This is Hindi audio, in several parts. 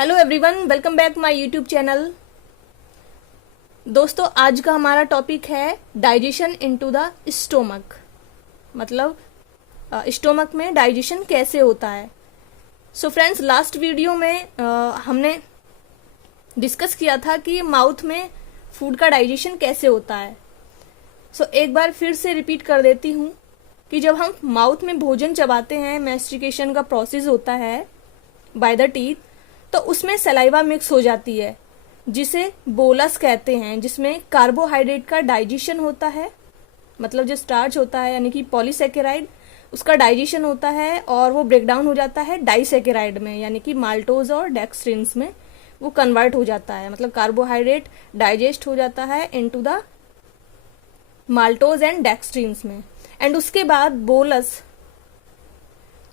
Hello everyone, welcome back my YouTube channel. दोस्तों, आज का हमारा टॉपिक है डाइजेशन इनटू द स्टोमक। मतलब स्टोमक में डाइजेशन कैसे होता है। सो फ्रेंड्स, लास्ट वीडियो में हमने डिस्कस किया था कि माउथ में फूड का डाइजेशन कैसे होता है। सो एक बार फिर से रिपीट कर देती हूँ कि जब हम माउथ में भोजन चबाते हैं, मैस्टिकेशन का प्रोसेस होता है बाय द टीथ, तो उसमें सलाइवा मिक्स हो जाती है जिसे बोलस कहते हैं, जिसमें कार्बोहाइड्रेट का डाइजेशन होता है। मतलब जो स्टार्च होता है यानी कि पॉलीसेकेराइड, उसका डाइजेशन होता है और वो ब्रेक डाउन हो जाता है डाइसेकेराइड में, यानी कि माल्टोज और डेक्स्ट्रिन्स में वो कन्वर्ट हो जाता है। मतलब कार्बोहाइड्रेट डाइजेस्ट हो जाता है इनटू द माल्टोज एंड डेक्स्ट्रिन्स में, एंड उसके बाद बोलस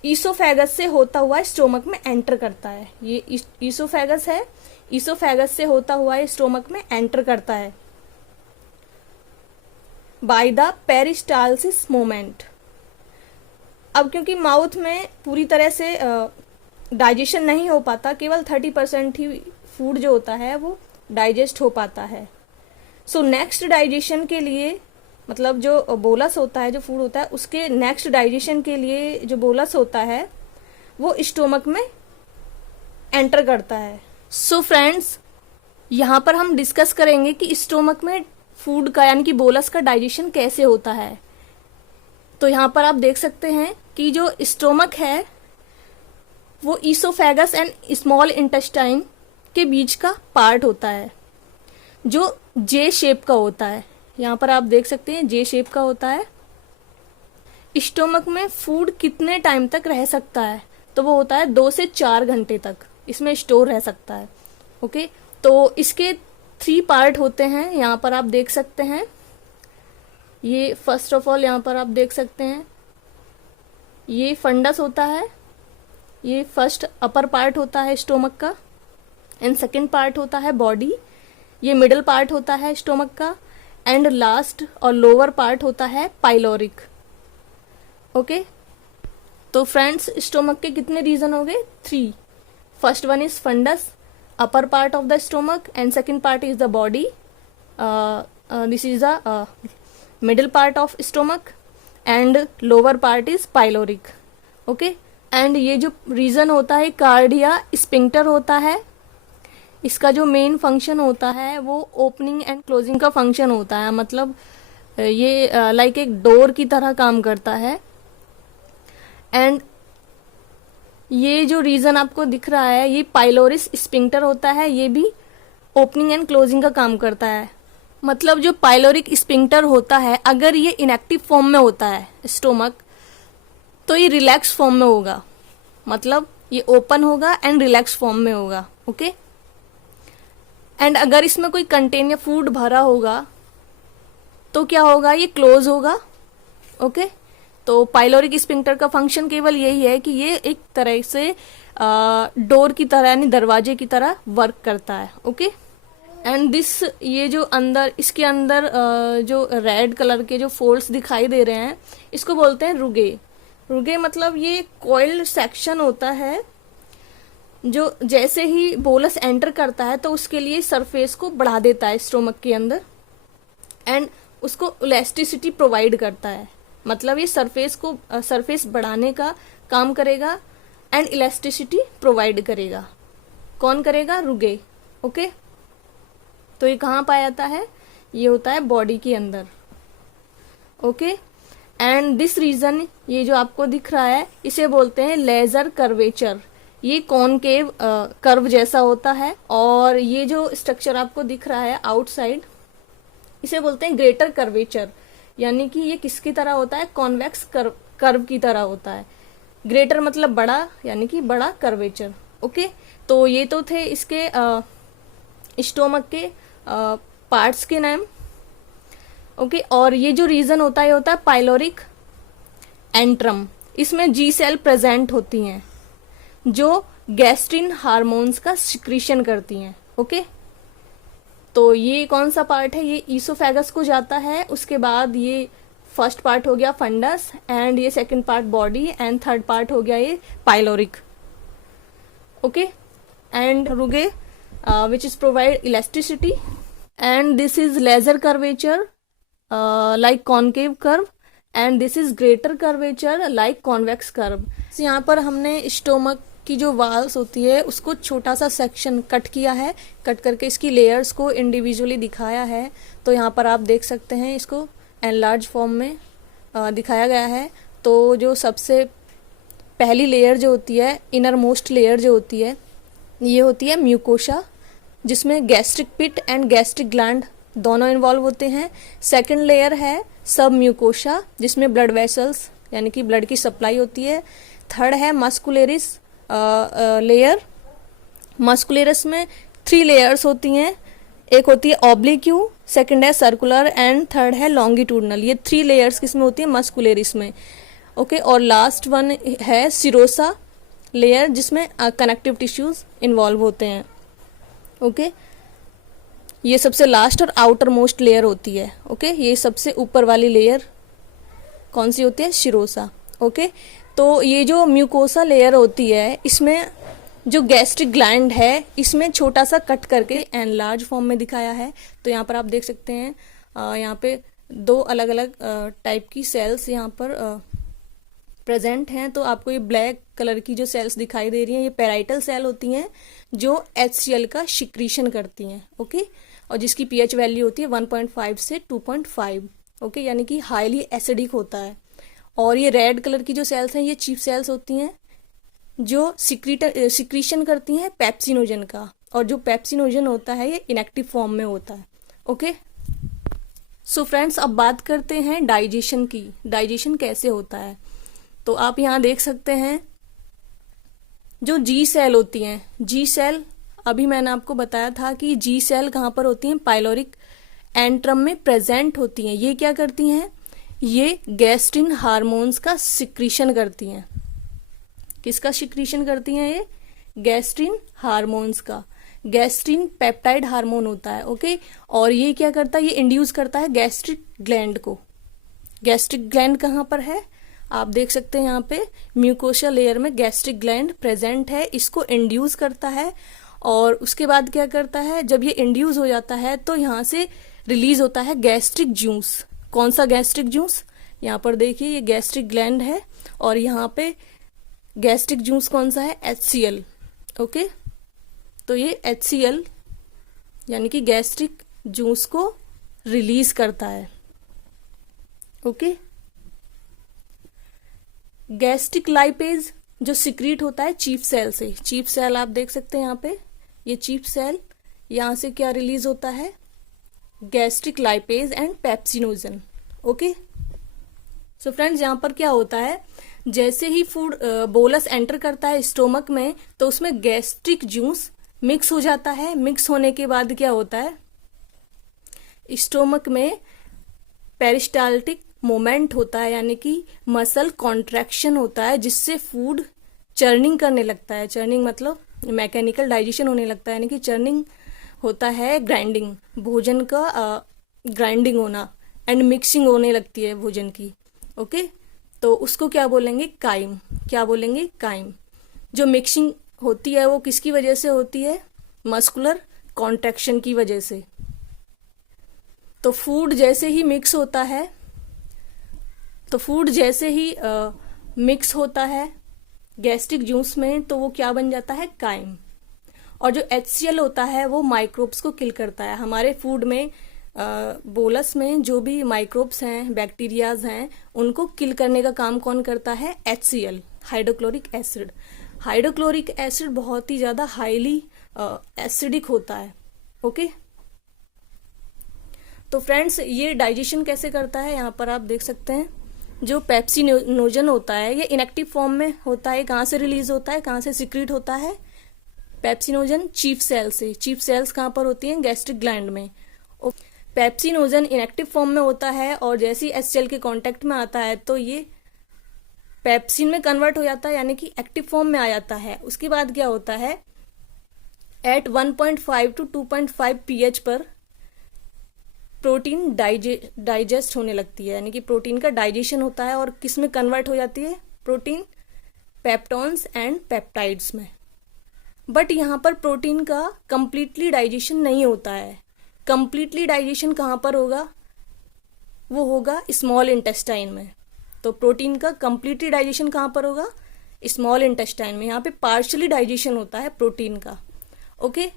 ईसोफेगस से होता हुआ स्टोमक में एंटर करता है। ये ईसोफेगस है, ईसोफेगस से होता हुआ स्टोमक में एंटर करता है बाय द पेरिस्टालसिस मोमेंट। अब क्योंकि माउथ में पूरी तरह से डाइजेशन नहीं हो पाता, केवल 30% ही फूड जो होता है वो डाइजेस्ट हो पाता है। सो नेक्स्ट डाइजेशन के लिए, मतलब जो बोलस होता है, जो फूड होता है, उसके नेक्स्ट डाइजेशन के लिए जो बोलस होता है वो स्टोमक में एंटर करता है। सो फ्रेंड्स, यहाँ पर हम डिस्कस करेंगे कि स्टोमक में फूड का यानी कि बोलस का डाइजेशन कैसे होता है। तो यहाँ पर आप देख सकते हैं कि जो स्टोमक है वो ईसोफेगस एंड स्मॉल इंटेस्टाइन के बीच का पार्ट होता है जो जे शेप का होता है। यहाँ पर आप देख सकते हैं जे शेप का होता है। स्टोमक में फूड कितने टाइम तक रह सकता है, तो वो होता है 2 से 4 घंटे तक इसमें स्टोर रह सकता है। ओके, तो इसके 3 पार्ट होते हैं, यहाँ पर आप देख सकते हैं। ये फर्स्ट ऑफ ऑल यहाँ पर आप देख सकते हैं, ये फंडस होता है, ये फर्स्ट अपर पार्ट होता है स्टोमक का, एंड सेकेंड पार्ट होता है बॉडी, ये मिडल पार्ट होता है स्टोमक का, एंड लास्ट और लोअर पार्ट होता है पाइलोरिक। ओके, तो फ्रेंड्स, स्टोमक के कितने रीजन हो गए? 3। First one is fundus, upper part of the stomach, and second part is the body, this is the middle part of stomach, and lower part is pyloric. Okay, and ये जो रीजन होता है कार्डिया स्पिंक्टर होता है। इसका जो मेन फंक्शन होता है वो ओपनिंग एंड क्लोजिंग का फंक्शन होता है। मतलब ये लाइक एक डोर की तरह काम करता है। एंड ये जो रीजन आपको दिख रहा है ये पाइलोरिस स्पिंक्टर होता है, ये भी ओपनिंग एंड क्लोजिंग का काम करता है। मतलब जो पाइलोरिक स्पिंक्टर होता है, अगर ये इनएक्टिव फॉर्म में होता है स्टोमक, तो ये रिलैक्स फॉर्म में होगा। मतलब ये ओपन होगा एंड रिलैक्स फॉर्म में होगा। ओके, एंड अगर इसमें कोई कंटेन या फूड भरा होगा तो क्या होगा? ये क्लोज होगा। ओके, तो पाइलोरिक स्पिंक्टर का फंक्शन केवल यही है कि ये एक तरह से डोर की तरह यानी दरवाजे की तरह वर्क करता है। ओके, एंड दिस, ये जो अंदर, इसके अंदर जो रेड कलर के जो फोल्ड्स दिखाई दे रहे हैं, इसको बोलते हैं रुगे। रुगे मतलब ये कॉइल्ड सेक्शन होता है जो जैसे ही बोलस एंटर करता है तो उसके लिए सरफेस को बढ़ा देता है स्टोमक के अंदर, एंड उसको इलास्टिसिटी प्रोवाइड करता है। मतलब ये सरफेस बढ़ाने का काम करेगा एंड इलास्टिसिटी प्रोवाइड करेगा। कौन करेगा? रुगे। ओके, तो ये कहाँ पाया जाता है? ये होता है बॉडी के अंदर। ओके, एंड दिस रीजन, ये जो आपको दिख रहा है, इसे बोलते हैं लेजर कर्वेचर। ये कॉनकेव कर्व जैसा होता है, और ये जो स्ट्रक्चर आपको दिख रहा है आउटसाइड, इसे बोलते हैं ग्रेटर कर्वेचर। यानी कि ये किसकी तरह होता है? कॉन्वेक्स कर्व की तरह होता है। ग्रेटर मतलब बड़ा, यानी कि बड़ा कर्वेचर। ओके, तो ये तो थे इसके स्टोमक के पार्ट्स के नाम। ओके, और ये जो रीजन होता है ये होता है पाइलोरिक एंट्रम। इसमें जी सेल प्रेजेंट होती हैं जो गैस्ट्रिन हार्मोन्स का सिक्रीशन करती हैं। ओके, तो ये कौन सा पार्ट है? ये ईसोफेगस को जाता है। उसके बाद ये फर्स्ट पार्ट हो गया फंडस, एंड ये second part body, and third part हो गया ये pyloric. Okay, and rugae which is provide elasticity, and this is lesser curvature like concave curve, and this is greater curvature like convex curve. यहाँ पर हमने स्टोमक की जो वाल्स होती है उसको छोटा सा सेक्शन कट किया है, कट करके इसकी लेयर्स को इंडिविजुअली दिखाया है। तो यहाँ पर आप देख सकते हैं इसको एनलार्ज फॉर्म में दिखाया गया है। तो जो सबसे पहली लेयर जो होती है, इनर मोस्ट लेयर जो होती है, ये होती है म्यूकोशा, जिसमें gastric pit and gastric gland दोनों इन्वॉल्व होते हैं। सेकंड लेयर है सब म्यूकोशा, जिसमें ब्लड वेसल्स यानी कि ब्लड की सप्लाई होती है। थर्ड है मस्कुलेरिस लेयर। मस्कुलेरिस में 3 लेयर्स होती हैं, एक होती है ऑब्लिक्यू, सेकंड है सर्कुलर एंड थर्ड है लॉन्गिट्यूडनल। ये 3 लेयर्स किसमें होती है? मस्कुलेरिस में। ओके, और लास्ट वन है सिरोसा लेयर, जिसमें कनेक्टिव टिश्यूज इन्वॉल्व होते हैं। ओके, ये सबसे लास्ट और आउटर मोस्ट लेयर होती है। ओके, ये सबसे ऊपर वाली लेयर कौन सी होती है? सिरोसा। ओके, तो ये जो म्यूकोसा लेयर होती है, इसमें जो गैस्ट्रिक ग्लैंड है इसमें छोटा सा कट करके एनलार्ज फॉर्म में दिखाया है। तो यहाँ पर आप देख सकते हैं यहाँ पे 2 अलग अलग टाइप की सेल्स यहाँ पर प्रेजेंट हैं। तो आपको ये ब्लैक कलर की जो सेल्स दिखाई दे रही हैं, ये पेराइटल सेल होती हैं जो HCl का सिक्रीशन करती हैं। ओके, और जिसकी pH वैल्यू होती है 1.5 से 2.5। ओके, यानी कि हाईली एसिडिक होता है। और ये रेड कलर की जो सेल्स हैं, ये चीफ सेल्स होती हैं जो सिक्रीशन करती हैं पेप्सिनोजन का, और जो पेप्सिनोजन होता है ये इनएक्टिव फॉर्म में होता है। ओके, सो फ्रेंड्स, अब बात करते हैं डाइजेशन की। डाइजेशन कैसे होता है? तो आप यहाँ देख सकते हैं जो जी सेल होती हैं, जी सेल अभी मैंने आपको बताया था कि जी सेल कहाँ पर होती हैं? पाइलोरिक एंट्रम में प्रेजेंट होती हैं। ये क्या करती हैं? ये गैस्ट्रिन हार्मोन्स का सिक्रीशन करती हैं। किसका सिक्रीशन करती हैं ये? गैस्ट्रिन हार्मोन्स का। गैस्ट्रिन पेप्टाइड हार्मोन होता है। ओके, और ये क्या करता है? ये इंड्यूस करता है गैस्ट्रिक ग्लैंड को। गैस्ट्रिक ग्लैंड कहाँ पर है? आप देख सकते हैं यहाँ पे म्यूकोशा लेयर में गैस्ट्रिक ग्लैंड प्रेजेंट है, इसको इंड्यूस करता है। और उसके बाद क्या करता है? जब ये इंड्यूस हो जाता है तो यहाँ से रिलीज होता है गैस्ट्रिक जूस। कौन सा गैस्ट्रिक जूस? यहाँ पर देखिए, ये गैस्ट्रिक ग्लैंड है और यहाँ पे गैस्ट्रिक जूस कौन सा है? HCl। ओके, तो ये HCl यानी कि गैस्ट्रिक जूस को रिलीज करता है। ओके, गैस्ट्रिक लाइपेज जो सिक्रीट होता है चीफ सेल से। चीफ सेल आप देख सकते हैं यहाँ पे, ये चीफ सेल, यहाँ से क्या रिलीज होता है? Gastric lipase and pepsinogen. Okay, so friends, यहाँ पर क्या होता है? जैसे ही फूड बोलस एंटर करता है स्टोमक में, तो उसमें गैस्ट्रिक जूस मिक्स हो जाता है। मिक्स होने के बाद क्या होता है? स्टोमक में पेरिस्टाल्टिक मोमेंट होता है, यानी कि मसल कॉन्ट्रैक्शन होता है, जिससे फूड चर्निंग करने लगता है। चर्निंग मतलब मैकेनिकल डाइजेशन होने लगता है, यानी कि चर्निंग होता है ग्राइंडिंग, भोजन का ग्राइंडिंग होना एंड मिक्सिंग होने लगती है भोजन की। ओके, तो उसको क्या बोलेंगे? काइम। क्या बोलेंगे? काइम। जो मिक्सिंग होती है वो किसकी वजह से होती है? मस्कुलर कॉन्ट्रैक्शन की वजह से। तो फूड जैसे ही मिक्स होता है, मिक्स होता है गैस्ट्रिक जूस में, तो वो क्या बन जाता है? काइम। और जो HCl होता है वो माइक्रोब्स को किल करता है। हमारे फूड में बोलस में जो भी माइक्रोब्स हैं, बैक्टीरियाज हैं, उनको किल करने का काम कौन करता है? HCl, hydrochloric acid. Hydrochloric acid बहुत ही ज्यादा हाईली एसिडिक होता है। ओके, तो फ्रेंड्स, ये डाइजेशन कैसे करता है? यहाँ पर आप देख सकते हैं जो पेप्सिनोजन होता है ये इनएक्टिव फॉर्म में होता है। कहाँ से रिलीज होता है? कहाँ से सिक्रीट होता है? पेप्सिनोजन चीफ सेल से। चीफ सेल्स कहाँ पर होती हैं? गैस्ट्रिक ग्लैंड में। पेप्सिनोजन इनएक्टिव फॉर्म में होता है और जैसे ही HCl के कांटेक्ट में आता है तो ये पेप्सिन में कन्वर्ट हो जाता है, यानी कि एक्टिव फॉर्म में आ जाता है। उसके बाद क्या होता है? एट 1.5 to 2.5 pH पर प्रोटीन डाइजेस्ट होने लगती है, यानी कि प्रोटीन का डाइजेशन होता है। और किस में कन्वर्ट हो जाती है प्रोटीन? पेप्टॉन्स एंड पेप्टाइड्स में। बट यहाँ पर प्रोटीन का कंप्लीटली डाइजेशन नहीं होता है। कंप्लीटली डाइजेशन कहाँ पर होगा? वो होगा स्मॉल इंटेस्टाइन में। तो प्रोटीन का कंप्लीटली डाइजेशन कहाँ पर होगा? स्मॉल इंटेस्टाइन में। यहाँ पे पार्शियली डाइजेशन होता है प्रोटीन का। ओके।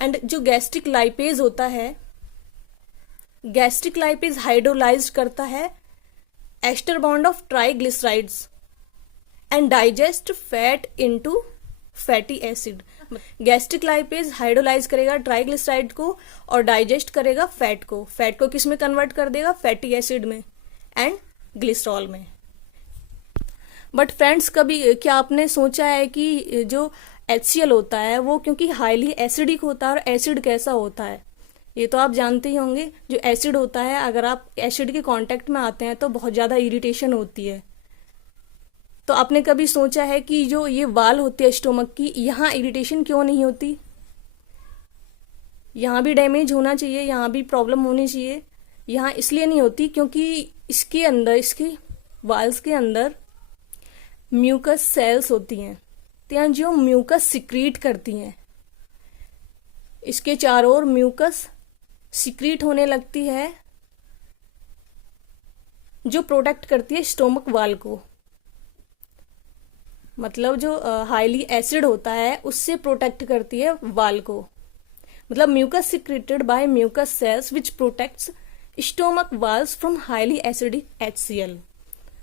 एंड जो गैस्ट्रिक लाइपेज होता है, गैस्ट्रिक लाइपेज हाइड्रोलाइज करता है ester bond of triglycerides and digest fat into fatty acid. Gastric lipase hydrolyse करेगा ट्राइग्लिसराइड को और डाइजेस्ट करेगा फैट को। फैट को किस में कन्वर्ट कर देगा? फैटी एसिड में एंड ग्लिसरॉल में। बट फ्रेंड्स, कभी क्या आपने सोचा है कि जो HCl होता है वो क्योंकि हाईली एसिडिक होता है, और एसिड कैसा होता है ये तो आप जानते ही होंगे। जो एसिड होता है, अगर आप एसिड के कांटेक्ट में आते हैं तो बहुत ज़्यादा इरिटेशन होती है। तो आपने कभी सोचा है कि जो ये वाल होती है स्टोमक की, यहाँ इरिटेशन क्यों नहीं होती? यहाँ भी डैमेज होना चाहिए, यहाँ भी प्रॉब्लम होनी चाहिए। यहाँ इसलिए नहीं होती क्योंकि इसके अंदर, इसके वाल्स के अंदर म्यूकस सेल्स होती हैं, तो यहाँ जो म्यूकस सिक्रीट करती हैं, इसके चारों ओर म्यूकस सिक्रीट होने लगती है जो प्रोटेक्ट करती है स्टोमक वाल को। मतलब जो हाईली एसिड होता है उससे प्रोटेक्ट करती है वाल को। मतलब mucus secreted by mucus cells which protects stomach walls from highly acidic HCl।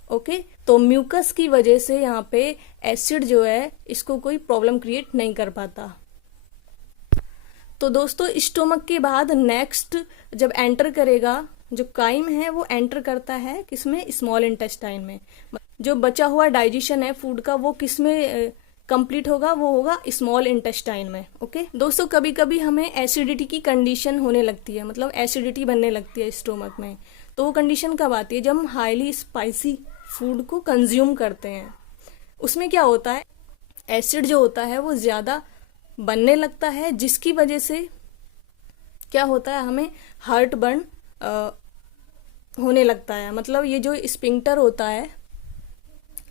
Okay. तो म्यूकस की वजह से यहाँ पे एसिड जो है इसको कोई प्रॉब्लम क्रिएट नहीं कर पाता। तो दोस्तों, स्टोमक के बाद नेक्स्ट जब एंटर करेगा, जो काइम है वो एंटर करता है किसमें? स्मॉल इंटेस्टाइन में। जो बचा हुआ डाइजेशन है फूड का वो किसमें कंप्लीट होगा? वो होगा स्मॉल इंटेस्टाइन में। ओके दोस्तों, कभी कभी हमें एसिडिटी की कंडीशन होने लगती है, मतलब एसिडिटी बनने लगती है स्टोमक में। तो वो कंडीशन कब आती है? जब हम हाईली स्पाइसी फूड को कंज्यूम करते हैं। उसमें क्या होता है? एसिड जो होता है वो ज्यादा बनने लगता है, जिसकी वजह से क्या होता है? हमें हार्ट बर्न होने लगता है। मतलब ये जो स्पिंक्टर होता है,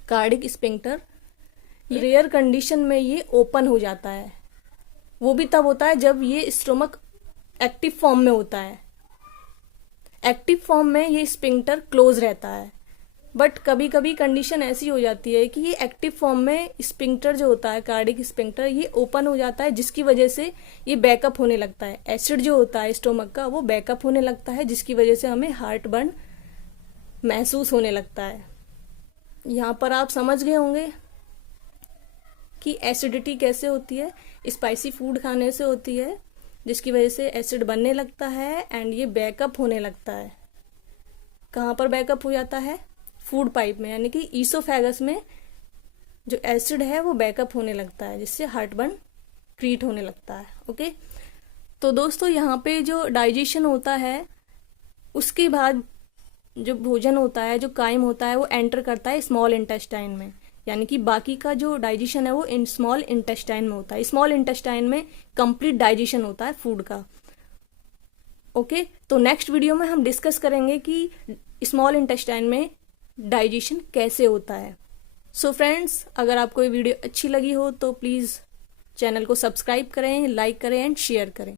कार्डिक स्पिंक्टर, रेयर कंडीशन में ये ओपन हो जाता है। वो भी तब होता है जब ये स्टोमक एक्टिव फॉर्म में होता है। एक्टिव फॉर्म में ये स्पिंक्टर क्लोज रहता है। बट कभी कभी कंडीशन ऐसी हो जाती है कि ये एक्टिव फॉर्म में स्पिंक्टर जो होता है, कार्डिक स्पिंक्टर, ये ओपन हो जाता है, जिसकी वजह से ये बैकअप होने लगता है। एसिड जो होता है स्टोमक का वो बैकअप होने लगता है, जिसकी वजह से हमें हार्ट बर्न महसूस होने लगता है। यहाँ पर आप समझ गए होंगे कि एसिडिटी कैसे होती है। स्पाइसी फूड खाने से होती है, जिसकी वजह से एसिड बनने लगता है एंड ये बैकअप होने लगता है। कहाँ पर बैकअप हो जाता है? फूड पाइप में, यानी कि ईसोफेगस में जो एसिड है वो बैकअप होने लगता है, जिससे हार्ट बर्न क्रिएट होने लगता है। ओके। तो दोस्तों, यहाँ पे जो डाइजेशन होता है उसके बाद जो भोजन होता है, जो काइम होता है, वो एंटर करता है स्मॉल इंटेस्टाइन में। यानी कि बाकी का जो डाइजेशन है वो इन स्मॉल इंटेस्टाइन में होता है। स्मॉल इंटेस्टाइन में कंप्लीट डाइजेशन होता है फूड का। ओके। तो नेक्स्ट वीडियो में हम डिस्कस करेंगे कि स्मॉल इंटेस्टाइन में डाइजेशन कैसे होता है। सो फ्रेंड्स, अगर आपको ये वीडियो अच्छी लगी हो तो प्लीज़ चैनल को सब्सक्राइब करें, लाइक करें एंड शेयर करें।